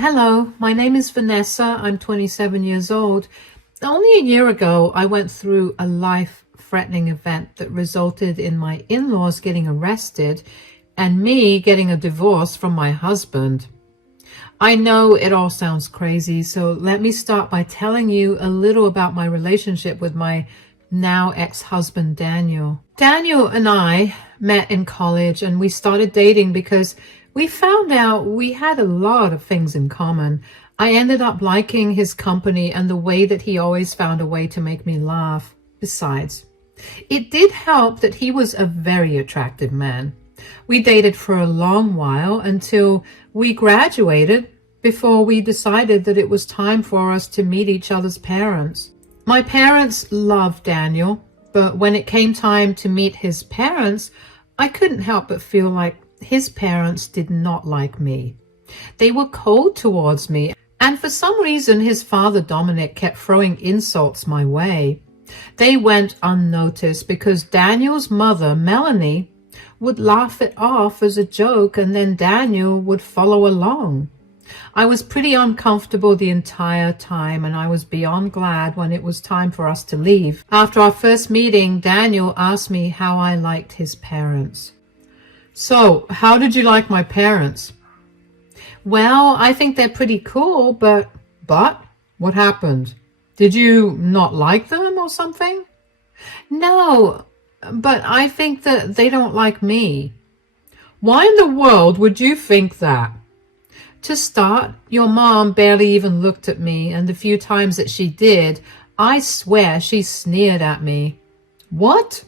Hello, my name is Vanessa. I'm 27 years old. Only a year ago, I went through a life-threatening event that resulted in my in-laws getting arrested and me getting a divorce from my husband. I know it all sounds crazy, so let me start by telling you a little about my relationship with my now ex-husband, Daniel. Daniel and I met in college and we started dating because we found out we had a lot of things in common. I ended up liking his company and the way that he always found a way to make me laugh. Besides, it did help that he was a very attractive man. We dated for a long while until we graduated before we decided that it was time for us to meet each other's parents. My parents loved Daniel, but when it came time to meet his parents, I couldn't help but feel like his parents did not like me. They were cold towards me, and for some reason his father Dominic kept throwing insults my way. They went unnoticed because Daniel's mother, Melanie, would laugh it off as a joke, and then Daniel would follow along. I was pretty uncomfortable the entire time, and I was beyond glad when it was time for us to leave. After our first meeting, Daniel asked me how I liked his parents. So, how did you like my parents? Well, I think they're pretty cool, but what happened? Did you not like them or something? No, but I think that they don't like me. Why in the world would you think that? To start, your mom barely even looked at me, and the few times that she did, I swear she sneered at me. What?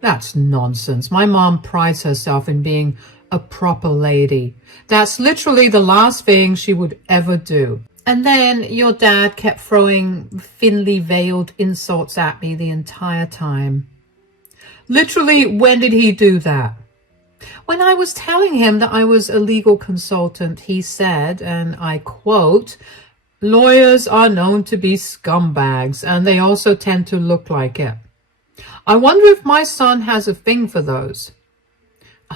That's nonsense. My mom prides herself in being a proper lady. That's literally the last thing she would ever do. And then your dad kept throwing thinly veiled insults at me the entire time. Literally, when did he do that? When I was telling him that I was a legal consultant, he said, and I quote, "Lawyers are known to be scumbags, and they also tend to look like it. I wonder if my son has a thing for those."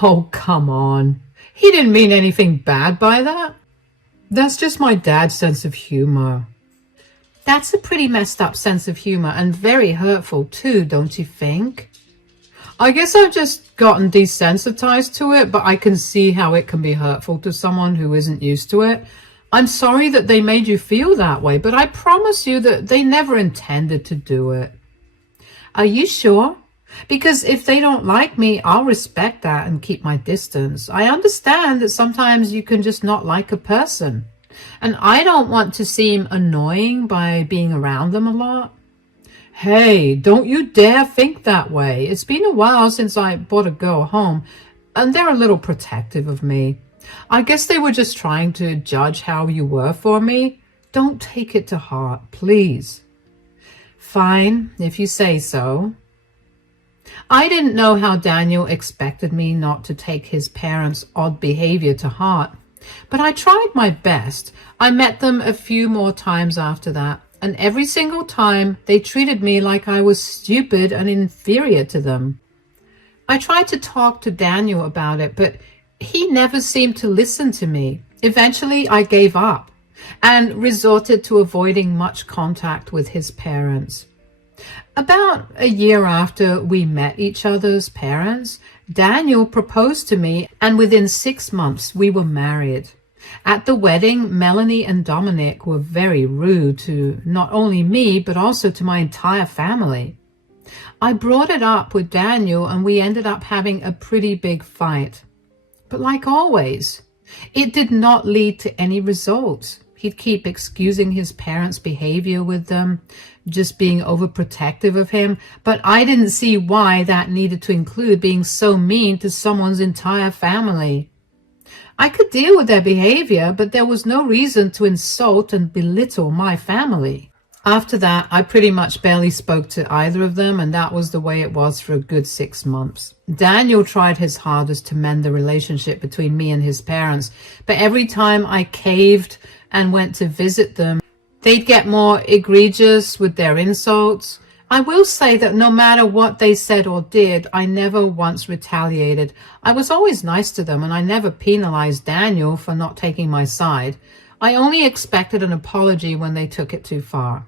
Oh, come on. He didn't mean anything bad by that. That's just my dad's sense of humor. That's a pretty messed up sense of humor and very hurtful too, don't you think? I guess I've just gotten desensitized to it, but I can see how it can be hurtful to someone who isn't used to it. I'm sorry that they made you feel that way, but I promise you that they never intended to do it. Are you sure? Because if they don't like me, I'll respect that and keep my distance. I understand that sometimes you can just not like a person, and I don't want to seem annoying by being around them a lot. Hey, don't you dare think that way. It's been a while since I brought a girl home, and they're a little protective of me. I guess they were just trying to judge how you were for me. Don't take it to heart, please. Fine, if you say so. I didn't know how Daniel expected me not to take his parents' odd behavior to heart, but I tried my best. I met them a few more times after that, and every single time they treated me like I was stupid and inferior to them. I tried to talk to Daniel about it, but he never seemed to listen to me. Eventually, I gave up and resorted to avoiding much contact with his parents. About a year after we met each other's parents, Daniel proposed to me, and within 6 months we were married. At the wedding, Melanie and Dominic were very rude to not only me, but also to my entire family. I brought it up with Daniel, and we ended up having a pretty big fight. But like always, it did not lead to any results. He'd keep excusing his parents' behavior with them, just being overprotective of him, but I didn't see why that needed to include being so mean to someone's entire family. I could deal with their behavior, but there was no reason to insult and belittle my family. After that, I pretty much barely spoke to either of them, and that was the way it was for a good 6 months. Daniel tried his hardest to mend the relationship between me and his parents, but every time I caved and went to visit them, they'd get more egregious with their insults. I will say that no matter what they said or did, I never once retaliated. I was always nice to them, and I never penalized Daniel for not taking my side. I only expected an apology when they took it too far.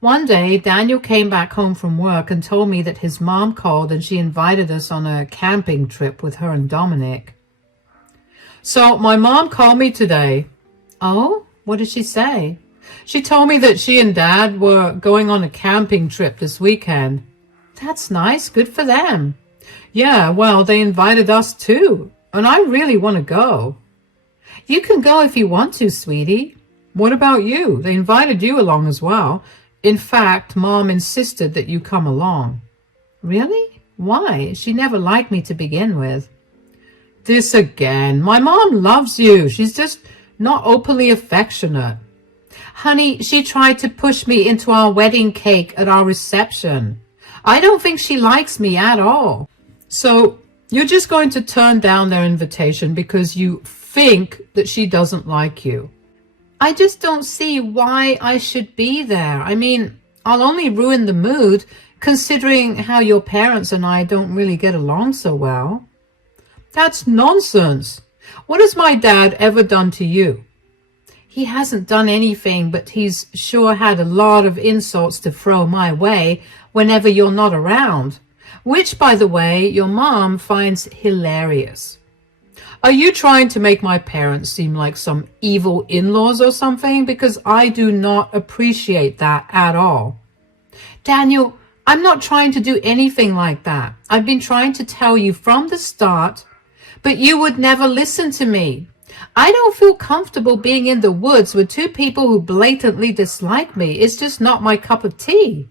One day, Daniel came back home from work and told me that his mom called and she invited us on a camping trip with her and Dominic. So my mom called me today. Oh, what did she say? She told me that she and Dad were going on a camping trip this weekend. That's nice. Good for them. Yeah, well, they invited us too, and I really want to go. You can go if you want to, sweetie. What about you? They invited you along as well. In fact, Mom insisted that you come along. Really? Why? She never liked me to begin with. This again. My mom loves you. She's just not openly affectionate. Honey, she tried to push me into our wedding cake at our reception. I don't think she likes me at all. So you're just going to turn down their invitation because you think that she doesn't like you. I just don't see why I should be there. I mean, I'll only ruin the mood considering how your parents and I don't really get along so well. That's nonsense. What has my dad ever done to you? He hasn't done anything, but he's sure had a lot of insults to throw my way whenever you're not around, which, by the way, your mom finds hilarious. Are you trying to make my parents seem like some evil in-laws or something? Because I do not appreciate that at all. Daniel, I'm not trying to do anything like that. I've been trying to tell you from the start, but you would never listen to me. I don't feel comfortable being in the woods with two people who blatantly dislike me. It's just not my cup of tea.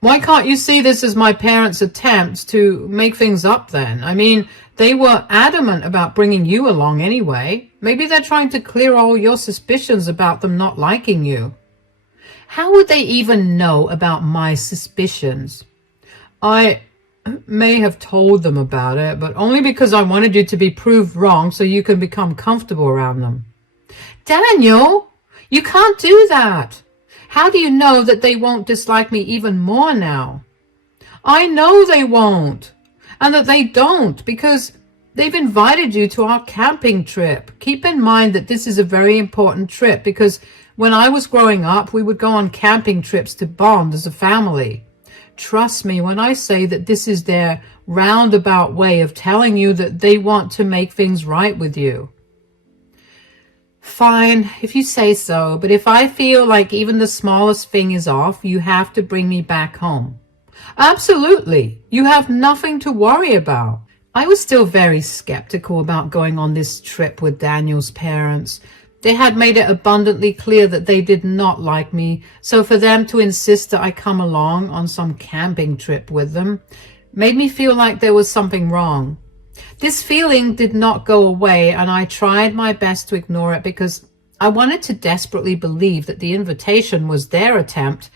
Why can't you see this as my parents' attempts to make things up then? I mean, they were adamant about bringing you along anyway. Maybe they're trying to clear all your suspicions about them not liking you. How would they even know about my suspicions? I may have told them about it, but only because I wanted you to be proved wrong so you can become comfortable around them. Daniel, you can't do that. How do you know that they won't dislike me even more now? I know they won't, and that they don't, because they've invited you to our camping trip. Keep in mind that this is a very important trip, because when I was growing up, we would go on camping trips to bond as a family. Trust me when I say that this is their roundabout way of telling you that they want to make things right with you. Fine, if you say so, but if I feel like even the smallest thing is off, you have to bring me back home. Absolutely. You have nothing to worry about. I was still very skeptical about going on this trip with Daniel's parents. They had made it abundantly clear that they did not like me, so for them to insist that I come along on some camping trip with them made me feel like there was something wrong. This feeling did not go away, and I tried my best to ignore it because I wanted to desperately believe that the invitation was their attempt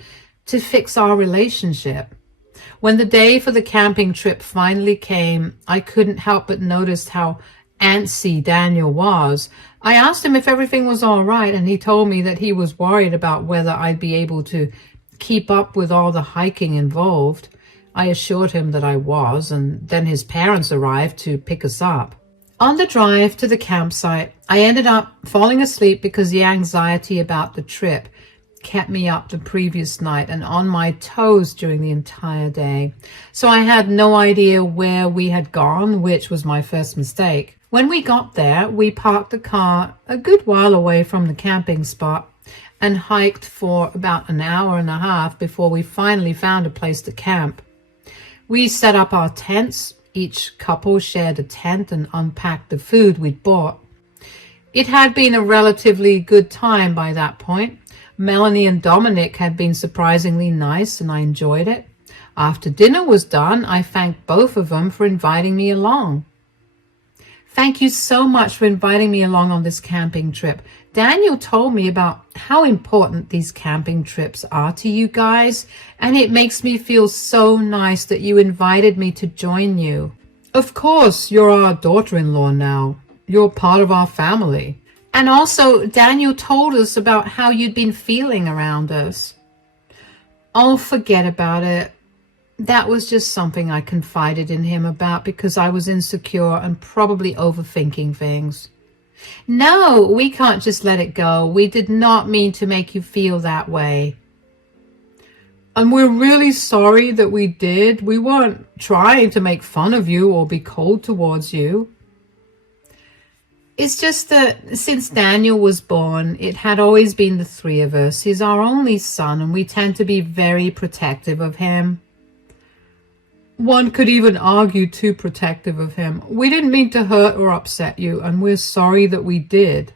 to fix our relationship. When the day for the camping trip finally came, I couldn't help but notice how antsy Daniel was. I asked him if everything was all right, and he told me that he was worried about whether I'd be able to keep up with all the hiking involved. I assured him that I was, and then his parents arrived to pick us up. On the drive to the campsite, I ended up falling asleep because the anxiety about the trip kept me up the previous night and on my toes during the entire day. So I had no idea where we had gone, which was my first mistake. When we got there, we parked the car a good while away from the camping spot and hiked for about an hour and a half before we finally found a place to camp. We set up our tents. Each couple shared a tent and unpacked the food we'd bought. It had been a relatively good time by that point. Melanie and Dominic had been surprisingly nice, and I enjoyed it. After dinner was done, I thanked both of them for inviting me along. Thank you so much for inviting me along on this camping trip. Daniel told me about how important these camping trips are to you guys, and it makes me feel so nice that you invited me to join you. Of course, you're our daughter-in-law now. You're part of our family. And also, Daniel told us about how you'd been feeling around us. Oh, forget about it. That was just something I confided in him about because I was insecure and probably overthinking things. No, we can't just let it go. We did not mean to make you feel that way. And we're really sorry that we did. We weren't trying to make fun of you or be cold towards you. It's just that since Daniel was born, it had always been the three of us. He's our only son, and we tend to be very protective of him. One could even argue too protective of him. We didn't mean to hurt or upset you, and we're sorry that we did.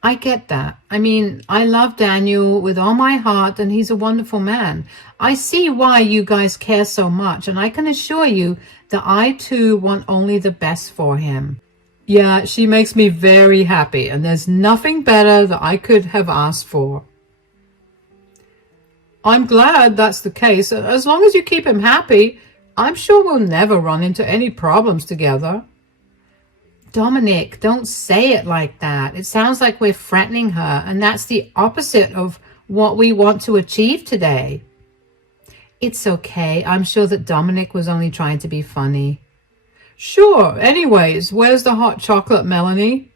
I get that. I mean, I love Daniel with all my heart, and he's a wonderful man. I see why you guys care so much, and I can assure you that I too want only the best for him. Yeah, she makes me very happy, and there's nothing better that I could have asked for. I'm glad that's the case. As long as you keep him happy, I'm sure we'll never run into any problems together. Dominic, don't say it like that. It sounds like we're threatening her, and that's the opposite of what we want to achieve today. It's okay. I'm sure that Dominic was only trying to be funny. Sure. Anyways, where's the hot chocolate, Melanie?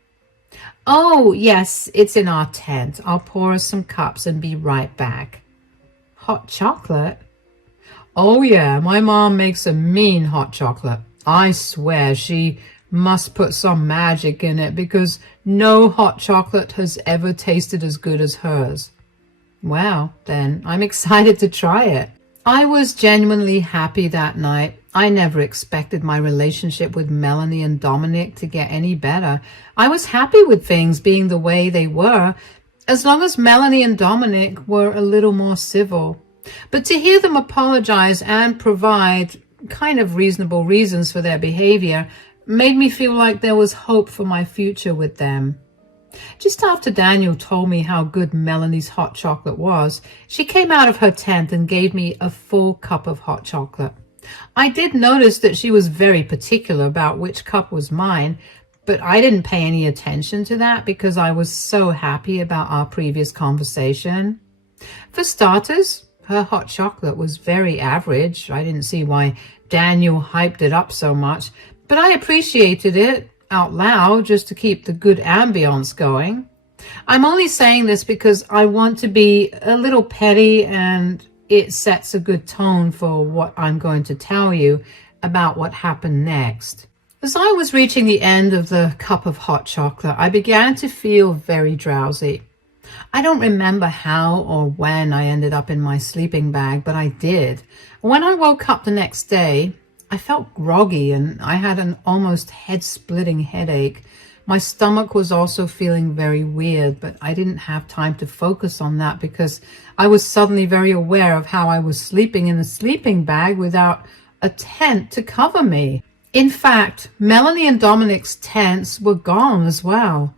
Oh, yes, it's in our tent. I'll pour us some cups and be right back. Hot chocolate? Oh, yeah, my mom makes a mean hot chocolate. I swear she must put some magic in it because no hot chocolate has ever tasted as good as hers. Well, then, I'm excited to try it. I was genuinely happy that night. I never expected my relationship with Melanie and Dominic to get any better. I was happy with things being the way they were, as long as Melanie and Dominic were a little more civil. But to hear them apologize and provide kind of reasonable reasons for their behavior made me feel like there was hope for my future with them. Just after Daniel told me how good Melanie's hot chocolate was, she came out of her tent and gave me a full cup of hot chocolate. I did notice that she was very particular about which cup was mine, but I didn't pay any attention to that because I was so happy about our previous conversation. For starters, her hot chocolate was very average. I didn't see why Daniel hyped it up so much, but I appreciated it out loud just to keep the good ambience going. I'm only saying this because I want to be a little petty, and it sets a good tone for what I'm going to tell you about what happened next. As I was reaching the end of the cup of hot chocolate, I began to feel very drowsy. I don't remember how or when I ended up in my sleeping bag, but I did. When I woke up the next day, I felt groggy and I had an almost head-splitting headache. My stomach was also feeling very weird, but I didn't have time to focus on that because I was suddenly very aware of how I was sleeping in a sleeping bag without a tent to cover me. In fact, Melanie and Dominic's tents were gone as well.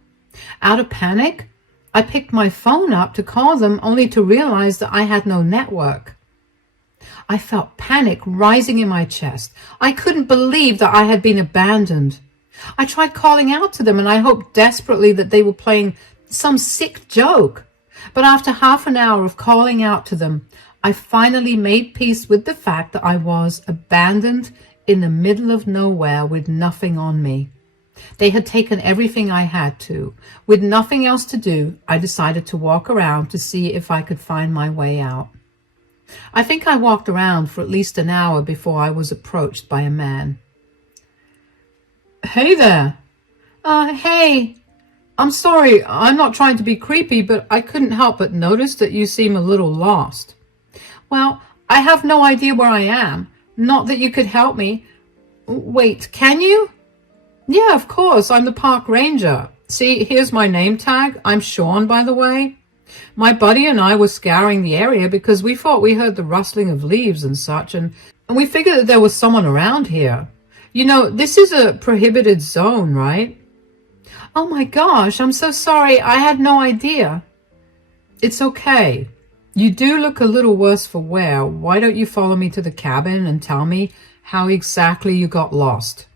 Out of panic, I picked my phone up to call them only to realize that I had no network. I felt panic rising in my chest. I couldn't believe that I had been abandoned. I tried calling out to them and I hoped desperately that they were playing some sick joke. But after half an hour of calling out to them, I finally made peace with the fact that I was abandoned in the middle of nowhere with nothing on me. They had taken everything I had to. With nothing else to do, I decided to walk around to see if I could find my way out. I think I walked around for at least an hour before I was approached by a man. Hey there. Hey. I'm sorry, I'm not trying to be creepy, but I couldn't help but notice that you seem a little lost. Well, I have no idea where I am. Not that you could help me. Wait, can you? Yeah, of course, I'm the park ranger. See, here's my name tag. I'm Sean, by the way. My buddy and I were scouring the area because we thought we heard the rustling of leaves and such, and we figured that there was someone around here. You know, this is a prohibited zone, right? Oh my gosh, I'm so sorry. I had no idea. It's okay. You do look a little worse for wear. Why don't you follow me to the cabin and tell me how exactly you got lost?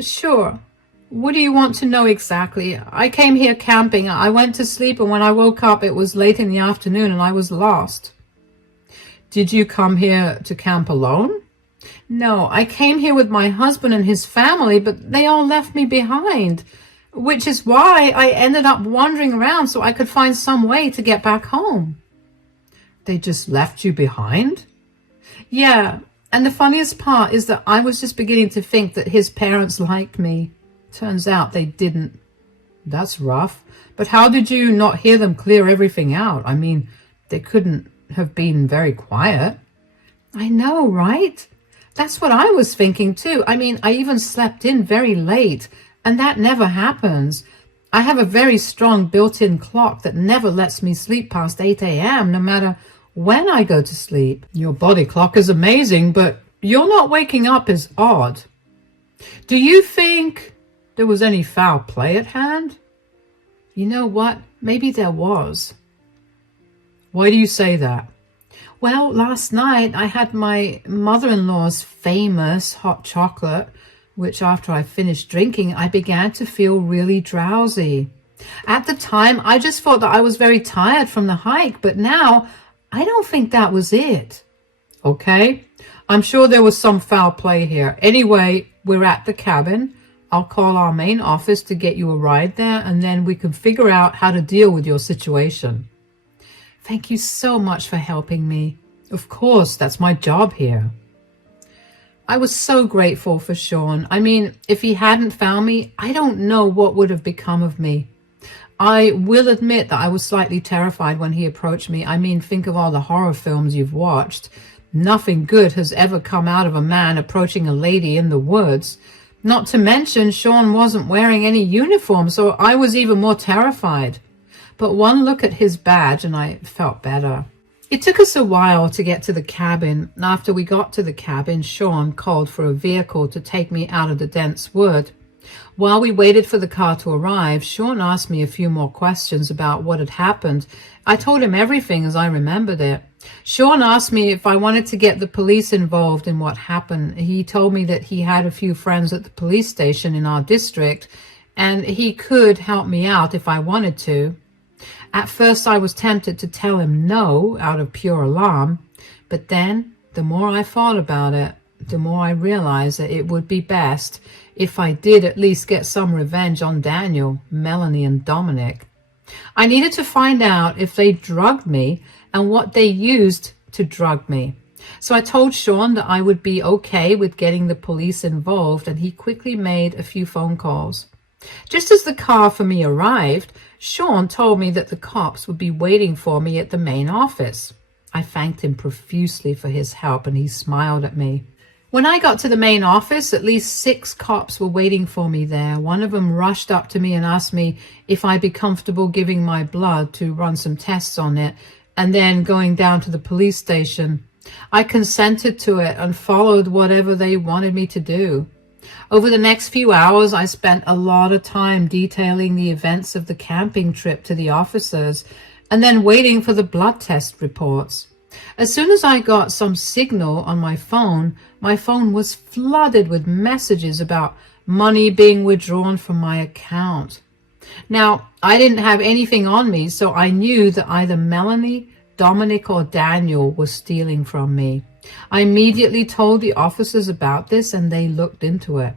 Sure. What do you want to know exactly? I came here camping. I went to sleep, and when I woke up, it was late in the afternoon, and I was lost. Did you come here to camp alone? No, I came here with my husband and his family, but they all left me behind. which is why I ended up wandering around so I could find some way to get back home. They just left you behind? Yeah, and the funniest part is that I was just beginning to think that his parents liked me. Turns out they didn't. That's rough. But how did you not hear them clear everything out? I mean, they couldn't have been very quiet. I know, right? That's what I was thinking too. I mean, I even slept in very late, and that never happens. I have a very strong built-in clock that never lets me sleep past 8 a.m. no matter when I go to sleep. Your body clock is amazing, but your not waking up is odd. Do you think there was any foul play at hand? You know what? Maybe there was. Why do you say that? Well, last night I had my mother-in-law's famous hot chocolate, which after I finished drinking, I began to feel really drowsy. At the time, I just thought that I was very tired from the hike, but now I don't think that was it. Okay, I'm sure there was some foul play here. Anyway, we're at the cabin. I'll call our main office to get you a ride there, and then we can figure out how to deal with your situation. Thank you so much for helping me. Of course, that's my job here. I was so grateful for Sean. I mean, if he hadn't found me, I don't know what would have become of me. I will admit that I was slightly terrified when he approached me. I mean, think of all the horror films you've watched. Nothing good has ever come out of a man approaching a lady in the woods. Not to mention, Sean wasn't wearing any uniform, so I was even more terrified. But one look at his badge and I felt better. It took us a while to get to the cabin. After we got to the cabin, Sean called for a vehicle to take me out of the dense wood. While we waited for the car to arrive, Sean asked me a few more questions about what had happened. I told him everything as I remembered it. Sean asked me if I wanted to get the police involved in what happened. He told me that he had a few friends at the police station in our district, and he could help me out if I wanted to. At first, I was tempted to tell him no out of pure alarm, but then, the more I thought about it, the more I realized that it would be best if I did at least get some revenge on Daniel, Melanie, and Dominic. I needed to find out if they drugged me and what they used to drug me. So I told Sean that I would be okay with getting the police involved, and he quickly made a few phone calls. Just as the car for me arrived, Sean told me that the cops would be waiting for me at the main office. I thanked him profusely for his help, and he smiled at me. When I got to the main office, at least 6 cops were waiting for me there. One of them rushed up to me and asked me if I'd be comfortable giving my blood to run some tests on it and then going down to the police station. I consented to it and followed whatever they wanted me to do. Over the next few hours, I spent a lot of time detailing the events of the camping trip to the officers and then waiting for the blood test reports. As soon as I got some signal on my phone was flooded with messages about money being withdrawn from my account. Now, I didn't have anything on me, so I knew that either Melanie, Dominic, or Daniel was stealing from me. I immediately told the officers about this, and they looked into it.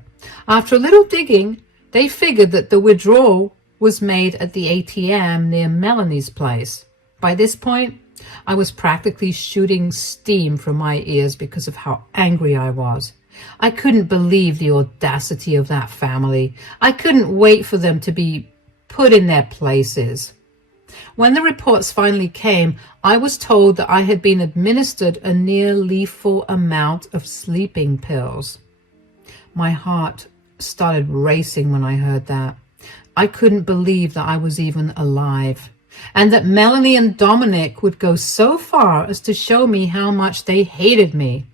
After a little digging, they figured that the withdrawal was made at the ATM near Melanie's place. By this point, I was practically shooting steam from my ears because of how angry I was. I couldn't believe the audacity of that family. I couldn't wait for them to be put in their places. When the reports finally came, I was told that I had been administered a near lethal amount of sleeping pills. My heart started racing when I heard that. I couldn't believe that I was even alive, and that Melanie and Dominic would go so far as to show me how much they hated me.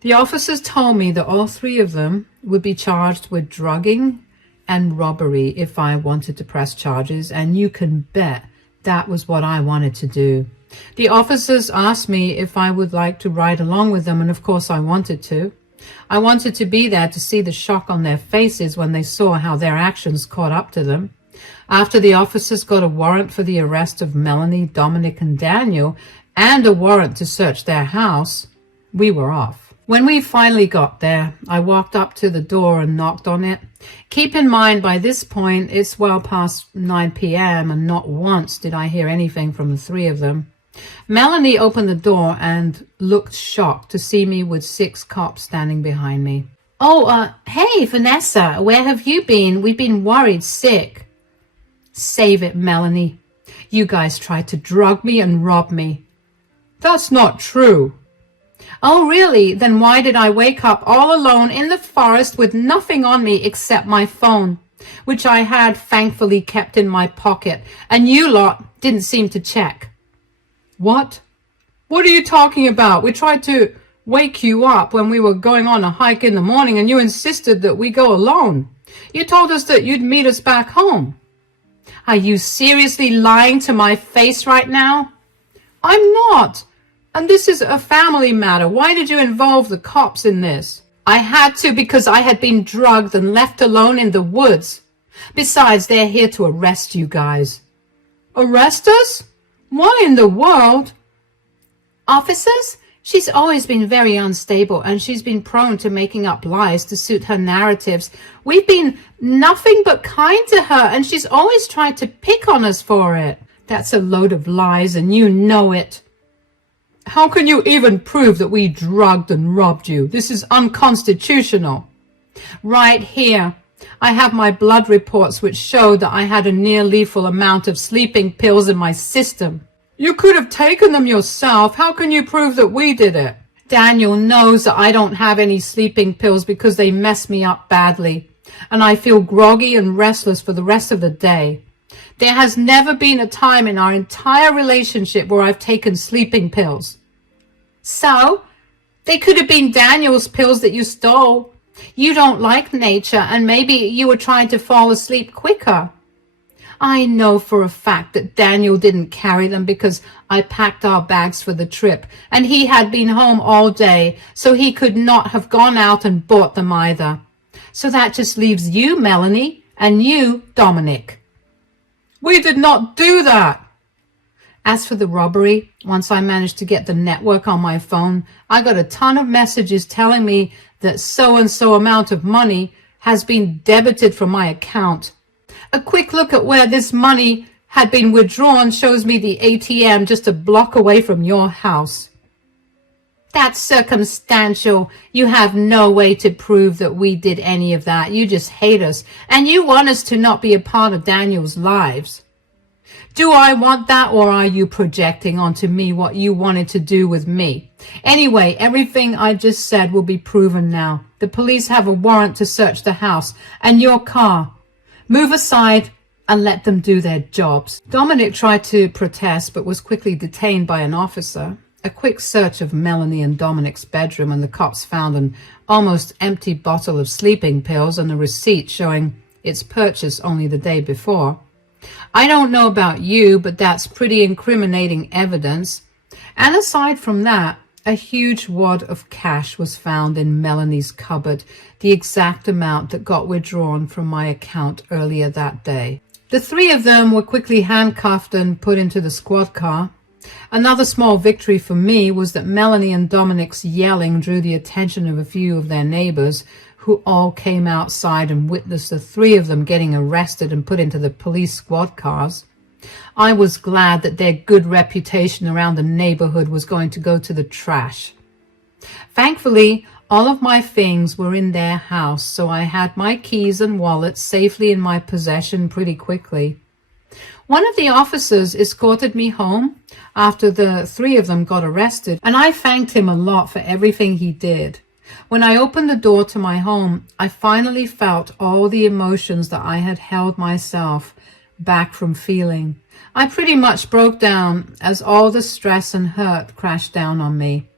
The officers told me that all 3 of them would be charged with drugging and robbery if I wanted to press charges, and you can bet that was what I wanted to do. The officers asked me if I would like to ride along with them, and of course I wanted to. I wanted to be there to see the shock on their faces when they saw how their actions caught up to them. After the officers got a warrant for the arrest of Melanie, Dominic, and Daniel, and a warrant to search their house, we were off. When we finally got there, I walked up to the door and knocked on it. Keep in mind, by this point, it's well past 9 p.m. and not once did I hear anything from the three of them. Melanie opened the door and looked shocked to see me with 6 cops standing behind me. "Oh, hey, Vanessa, where have you been? We've been worried sick." "Save it, Melanie. You guys tried to drug me and rob me." "That's not true." "Oh, really? Then why did I wake up all alone in the forest with nothing on me except my phone, which I had thankfully kept in my pocket, and you lot didn't seem to check?" "What? What are you talking about? We tried to wake you up when we were going on a hike in the morning, and you insisted that we go alone. You told us that you'd meet us back home." "Are you seriously lying to my face right now?" "I'm not. And this is a family matter. Why did you involve the cops in this?" "I had to because I had been drugged and left alone in the woods. Besides, they're here to arrest you guys." "Arrest us? Why in the world?" "Officers? She's always been very unstable, and she's been prone to making up lies to suit her narratives. We've been nothing but kind to her, and she's always tried to pick on us for it." "That's a load of lies, and you know it." "How can you even prove that we drugged and robbed you? This is unconstitutional." "Right here. I have my blood reports which show that I had a near lethal amount of sleeping pills in my system." "You could have taken them yourself. How can you prove that we did it?" "Daniel knows that I don't have any sleeping pills because they mess me up badly, and I feel groggy and restless for the rest of the day. There has never been a time in our entire relationship where I've taken sleeping pills." "So, they could have been Daniel's pills that you stole. You don't like nature, and maybe you were trying to fall asleep quicker." "I know for a fact that Daniel didn't carry them because I packed our bags for the trip, and he had been home all day, so he could not have gone out and bought them either. So that just leaves you, Melanie, and you, Dominic." "We did not do that." "As for the robbery, once I managed to get the network on my phone, I got a ton of messages telling me that so-and-so amount of money has been debited from my account. A quick look at where this money had been withdrawn shows me the ATM just a block away from your house." "That's circumstantial. You have no way to prove that we did any of that. You just hate us, and you want us to not be a part of Daniel's lives." "Do I want that, or are you projecting onto me what you wanted to do with me? Anyway, everything I just said will be proven now. The police have a warrant to search the house and your car. Move aside and let them do their jobs." Dominic tried to protest but was quickly detained by an officer. A quick search of Melanie and Dominic's bedroom, and the cops found an almost empty bottle of sleeping pills and a receipt showing its purchase only the day before. I don't know about you, but that's pretty incriminating evidence. And aside from that, a huge wad of cash was found in Melanie's cupboard, the exact amount that got withdrawn from my account earlier that day. The three of them were quickly handcuffed and put into the squad car. Another small victory for me was that Melanie and Dominic's yelling drew the attention of a few of their neighbors, who all came outside and witnessed the three of them getting arrested and put into the police squad cars. I was glad that their good reputation around the neighborhood was going to go to the trash. Thankfully, all of my things were in their house, so I had my keys and wallet safely in my possession pretty quickly. One of the officers escorted me home after the three of them got arrested, and I thanked him a lot for everything he did. When I opened the door to my home, I finally felt all the emotions that I had held myself back from feeling. I pretty much broke down as all the stress and hurt crashed down on me.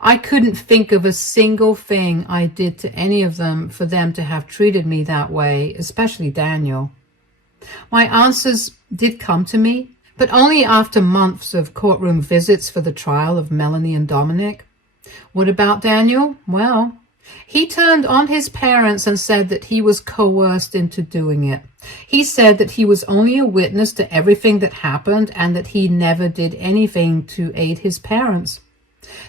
I couldn't think of a single thing I did to any of them for them to have treated me that way, especially Daniel. My answers did come to me, but only after months of courtroom visits for the trial of Melanie and Dominic. What about Daniel? Well, he turned on his parents and said that he was coerced into doing it. He said that he was only a witness to everything that happened and that he never did anything to aid his parents.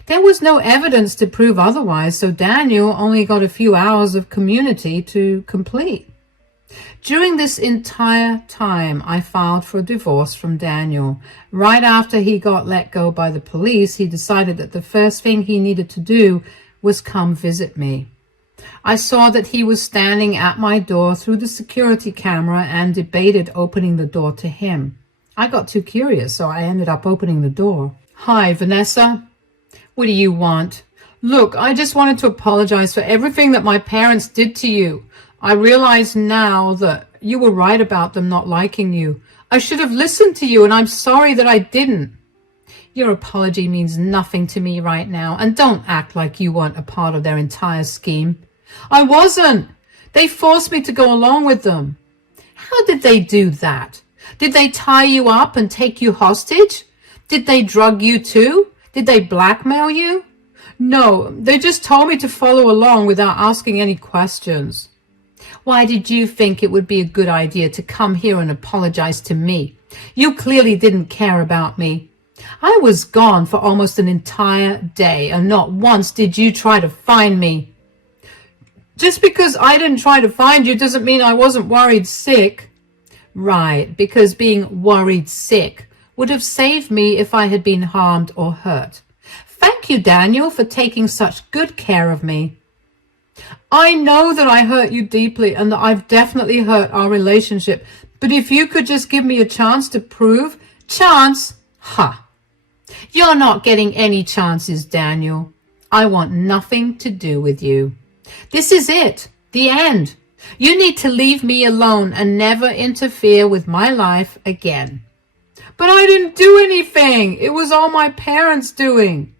There was no evidence to prove otherwise, so Daniel only got a few hours of community to complete. During this entire time, I filed for a divorce from Daniel. Right after he got let go by the police, he decided that the first thing he needed to do was come visit me. I saw that he was standing at my door through the security camera and debated opening the door to him. I got too curious, so I ended up opening the door. "Hi, Vanessa. What do you want?" "Look, I just wanted to apologize for everything that my parents did to you. I realize now that you were right about them not liking you. I should have listened to you, and I'm sorry that I didn't." "Your apology means nothing to me right now, and don't act like you weren't a part of their entire scheme." "I wasn't. They forced me to go along with them." "How did they do that? Did they tie you up and take you hostage? Did they drug you too? Did they blackmail you?" "No, they just told me to follow along without asking any questions." "Why did you think it would be a good idea to come here and apologize to me? You clearly didn't care about me. I was gone for almost an entire day, and not once did you try to find me." "Just because I didn't try to find you doesn't mean I wasn't worried sick." "Right, because being worried sick would have saved me if I had been harmed or hurt. Thank you, Daniel, for taking such good care of me." "I know that I hurt you deeply and that I've definitely hurt our relationship, but if you could just give me a chance to prove—" "Chance? Ha! You're not getting any chances, Daniel. I want nothing to do with you. This is it, the end. You need to leave me alone and never interfere with my life again." "But I didn't do anything. It was all my parents doing."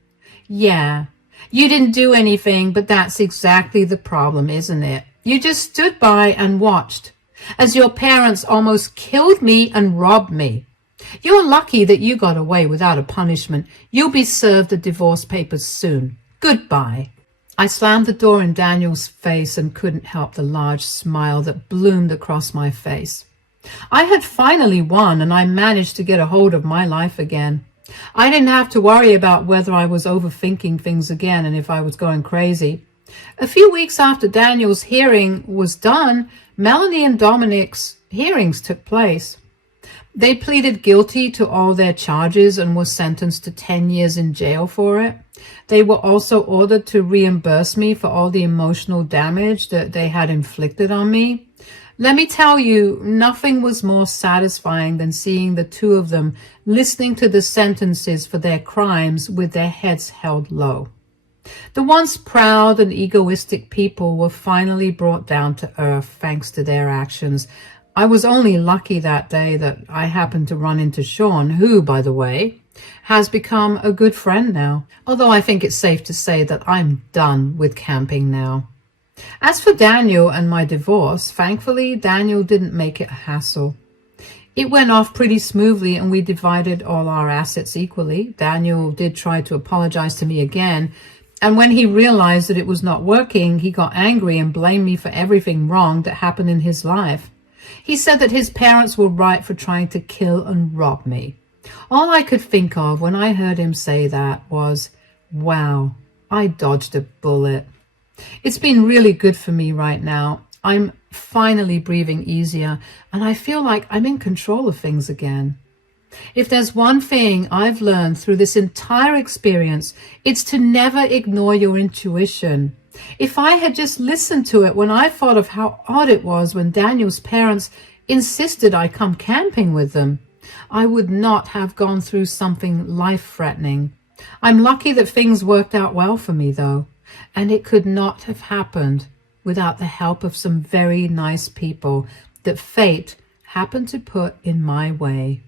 "Yeah, you didn't do anything, but that's exactly the problem, isn't it? You just stood by and watched as your parents almost killed me and robbed me. You're lucky that you got away without a punishment. You'll be served the divorce papers soon. Goodbye." I slammed the door in Daniel's face and couldn't help the large smile that bloomed across my face. I had finally won, and I managed to get a hold of my life again. I didn't have to worry about whether I was overthinking things again and if I was going crazy. A few weeks after Daniel's hearing was done, Melanie and Dominic's hearings took place. They pleaded guilty to all their charges and were sentenced to 10 years in jail for it. They were also ordered to reimburse me for all the emotional damage that they had inflicted on me. Let me tell you, nothing was more satisfying than seeing the two of them listening to the sentences for their crimes with their heads held low. The once proud and egoistic people were finally brought down to earth thanks to their actions. I was only lucky that day that I happened to run into Sean, who, by the way, has become a good friend now, although I think it's safe to say that I'm done with camping now. As for Daniel and my divorce, thankfully, Daniel didn't make it a hassle. It went off pretty smoothly and we divided all our assets equally. Daniel did try to apologize to me again, and when he realized that it was not working, he got angry and blamed me for everything wrong that happened in his life. He said that his parents were right for trying to kill and rob me. All I could think of when I heard him say that was, wow, I dodged a bullet. It's been really good for me right now. I'm finally breathing easier, and I feel like I'm in control of things again. If there's one thing I've learned through this entire experience, it's to never ignore your intuition. If I had just listened to it when I thought of how odd it was when Daniel's parents insisted I come camping with them, I would not have gone through something life-threatening. I'm lucky that things worked out well for me, though, and it could not have happened without the help of some very nice people that fate happened to put in my way.